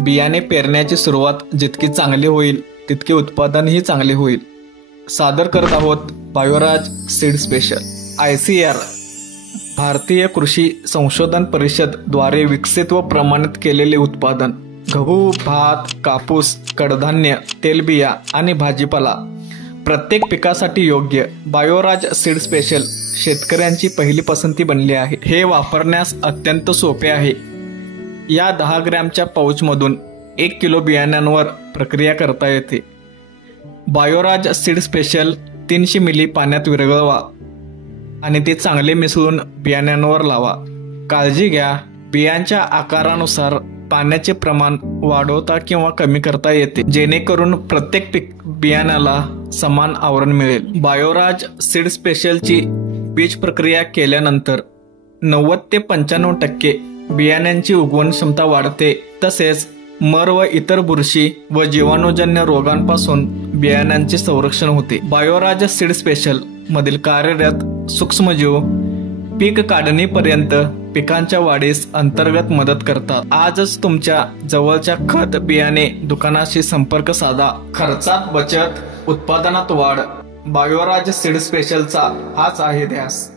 बियाणे पेरण्याची सुरुवात जितकी चांगली होईल तितके उत्पादनही चांगले होईल. सादर करत आहोत बायोराज सीड स्पेशल. ICAR भारतीय कृषी संशोधन परिषद द्वारे विकसित व प्रमाणित केलेले उत्पादन. गहू, भात, कापूस, कडधान्य, तेलबिया आणि भाजीपाला प्रत्येक पिकासाठी योग्य बायोराज सीड स्पेशल शेतकऱ्यांची पहिली पसंती बनली आहे. हे वापरण्यास अत्यंत सोपे आहे. या 10 ग्रॅमच्या पाऊचमधून 1 किलो बियाण्यांवर प्रक्रिया करता येते. बायोराज सीड स्पेशल 300 मिली पाण्यात विरघळवा आणि ते चांगले मिसळून बियाण्यांवर लावा. काळजी घ्या, बियांच्या आकारानुसार पाण्याचे प्रमाण वाढवता किंवा कमी करता येते, जेणेकरून प्रत्येक बियाण्याला समान आवरण मिळेल. बायोराज सीड स्पेशलची बीज प्रक्रिया केल्यानंतर 90 ते 95% बियाण्यांची उगवण क्षमता वाढते. तसेच मर व इतर बुरशी व जीवाणूजन्य रोगांपासून बियाण्यांचे संरक्षण होते. बायोराज सीड स्पेशल मधील कार्यरत सूक्ष्मजीव पीक काढणीपर्यंत पिकांच्या वाढीस अंतर्गत मदत करतात. आजच तुमच्या जवळच्या खत बियाणे दुकानाशी संपर्क साधा. खर्चात बचत, उत्पादनात वाढ. बायोराज सीड स्पेशलचा हाच आहे ध्यास.